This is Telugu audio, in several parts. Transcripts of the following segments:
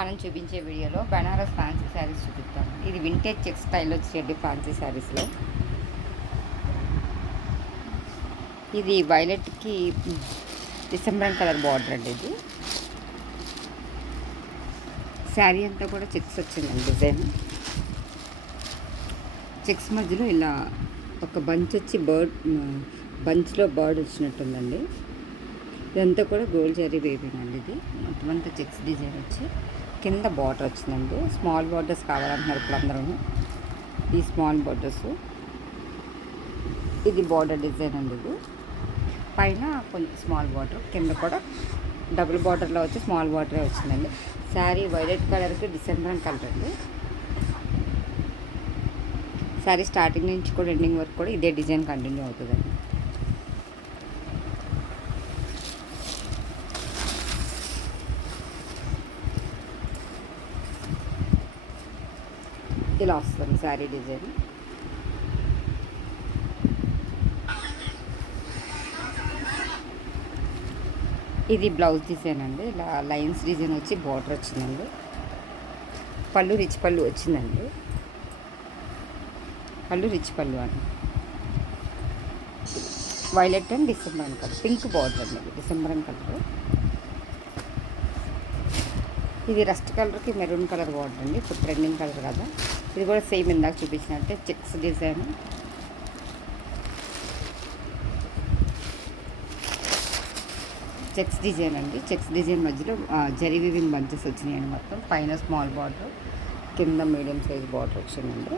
మనం చూపించే వీడియోలో బనారస్ ఫ్యాన్సీ శారీస్ చూపిస్తాం. ఇది వింటేజ్ చెక్ స్టైల్ వచ్చేది ఫ్యాన్సీ శారీస్లో. ఇది వైలెట్కి డిసెంబర్ కలర్ బార్డర్ అండి. ఇది శారీ అంతా కూడా చెక్స్ వచ్చిందండి. డిజైన్ చెక్స్ మధ్యలో ఇలా ఒక బంచ్ వచ్చి బంచ్లో బర్డ్ వచ్చినట్టుందండి. ఇదంతా కూడా గోల్డ్ జరీ వేవింగ్ అండి. ఇది మొత్తం అంతా చెక్స్ డిజైన్ వచ్చి కింద బార్డర్ వచ్చిందండి. స్మాల్ బార్డర్స్ కావాలంటున్నారు ఇప్పుడు అందరూ. ఈ స్మాల్ బార్డర్స్, ఇది బార్డర్ డిజైన్ అండి. ఇది పైన కొంచెం స్మాల్ బార్డర్, కింద కూడా డబుల్ బార్డర్లో వచ్చి స్మాల్ బార్డరే వచ్చిందండి. శారీ వైలెట్ కలర్కి డిసెంబర్ కలర్ అండి. శారీ స్టార్టింగ్ నుంచి కూడా ఎండింగ్ వరకు కూడా ఇదే డిజైన్ కంటిన్యూ అవుతుందండి. ఇలా వస్తుంది శారీ డిజైన్. ఇది బ్లౌజ్ డిజైన్ అండి. ఇలా లైన్స్ డిజైన్ వచ్చి బార్డర్ వచ్చిందండి. పళ్ళు రిచ్ పళ్ళు వచ్చిందండి. పళ్ళు రిచ్ పళ్ళు అండి. Violet and December colour, pink border అండి. December colour. ఇది రస్ట్ కలర్కి మెరూన్ కలర్ బార్డర్ అండి. ఇప్పుడు ట్రెండింగ్ కలర్ కదా. ఇది కూడా సేమ్ ఇందాక చూపించినట్టే చెక్స్ డిజైన్. చెక్స్ డిజైన్ అండి. చెక్స్ డిజైన్ మధ్యలో జరీ వీవింగ్ బంచెస్ వచ్చినాయండి. మొత్తం పైన స్మాల్ బార్డర్, కింద మీడియం సైజ్ బార్డర్ వచ్చిందండి.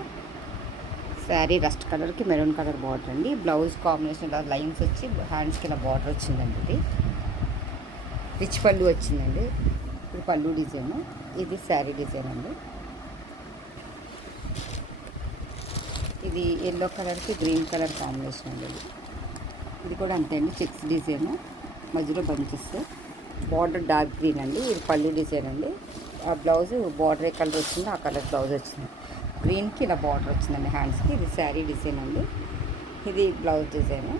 శారీ రస్ట్ కలర్కి మెరూన్ కలర్ బార్డర్ అండి. బ్లౌజ్ కాంబినేషన్ ఇలా లైన్స్ వచ్చి హ్యాండ్స్కి ఇలా బార్డర్ వచ్చిందండి. ఇది రిచ్ పళ్ళు వచ్చిందండి. ఇది పళ్ళు డిజైన్. ఇది శారీ డిజైన్ అండి. ఇది ఎల్లో కలర్కి గ్రీన్ కలర్ కాంబినేషన్ అండి. ఇది కూడా అంతే అండి. చెక్స్ డిజైన్ మధ్యలో బంచెస్, బార్డర్ డార్క్ గ్రీన్ అండి. ఇది పళ్ళు డిజైన్ అండి. ఆ బ్లౌజ్ బార్డర్ ఏ కలర్ వచ్చిందో ఆ కలర్ బ్లౌజ్ వచ్చింది. గ్రీన్కి ఇలా బార్డర్ వచ్చిందండి హ్యాండ్స్కి. ఇది శారీ డిజైన్ అండి. ఇది blouse design.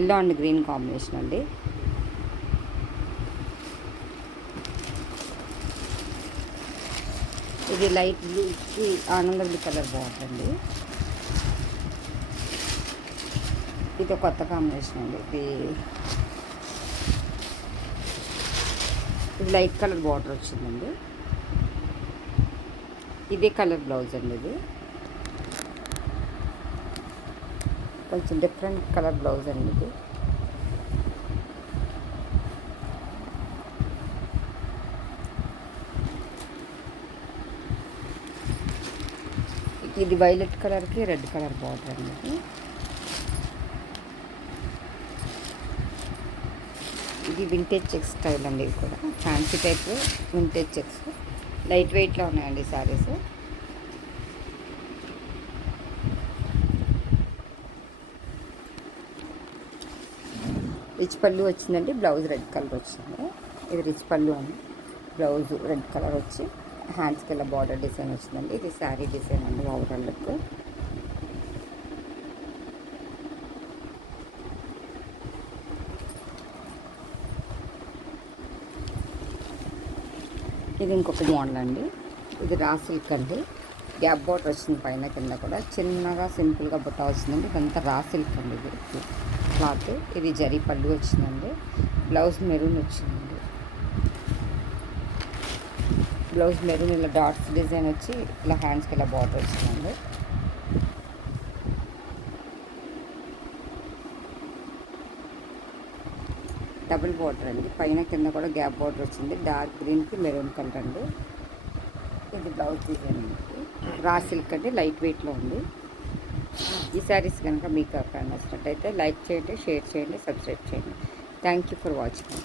Yellow and green combination అండి. ఇది లైట్ బ్లూకి ఆనంద బ్లూ కలర్ బార్డర్ అండి. ఇది కొత్త కాంబినేషన్ అండి. ఇది లైట్ కలర్ బార్డర్ వచ్చిందండి. ఇదే కలర్ బ్లౌజ్ అండి. ఇది కొంచెం డిఫరెంట్ కలర్ బ్లౌజ్ అండి. ఇది వైలెట్ కలర్కి రెడ్ కలర్ బార్డర్ అండి. ఇది వింటేజ్ చెక్స్ స్టైల్ అండి. ఇది కూడా fancy type vintage checks. Light వెయిట్లో ఉన్నాయండి శారీస్. రిచ్ పళ్ళు వచ్చిందండి. బ్లౌజ్ రెడ్ కలర్ వచ్చింది. ఇది రిచ్ పళ్ళు అండి. బ్లౌజ్ రెడ్ కలర్ వచ్చి హ్యాండ్స్కి ఇలా బార్డర్ డిజైన్ వచ్చిందండి. ఇది శారీ డిజైన్ అండి. ఓవరాల్ లుక్ ఇది ఇంకొక మోడల్ అండి. ఇది రా సిల్క్ అండి. గ్యాప్ బార్డర్ వచ్చింది పైన కింద కూడా. చిన్నగా సింపుల్గా బుట్ట వచ్చిందండి. ఇదంతా రా సిల్క్ అండి. ఇది క్లాత్. ఇది జరీ పళ్ళు వచ్చిందండి. బ్లౌజ్ మెరూన్ వచ్చిందండి. బ్లౌజ్ మెరూన్ ఇలా డాట్స్ డిజైన్ వచ్చి ఇలా హ్యాండ్స్కి ఇలా బార్డర్ వచ్చిందండి. డబుల్ బార్డర్ అండి. పైన కింద కూడా గ్యాప్ బార్డర్ వచ్చింది. డార్క్ గ్రీన్కి మెరూన్ కలర్ అండి. ఇది బ్లౌజ్ డిజైన్ అండి. రా సిల్క్ అండి. లైట్ వెయిట్లో ఉంది. ఈ శారీస్ కనుక మీకు నచ్చినట్టయితే లైక్ చేయండి, షేర్ చేయండి, సబ్స్క్రైబ్ చేయండి. Thank you for watching.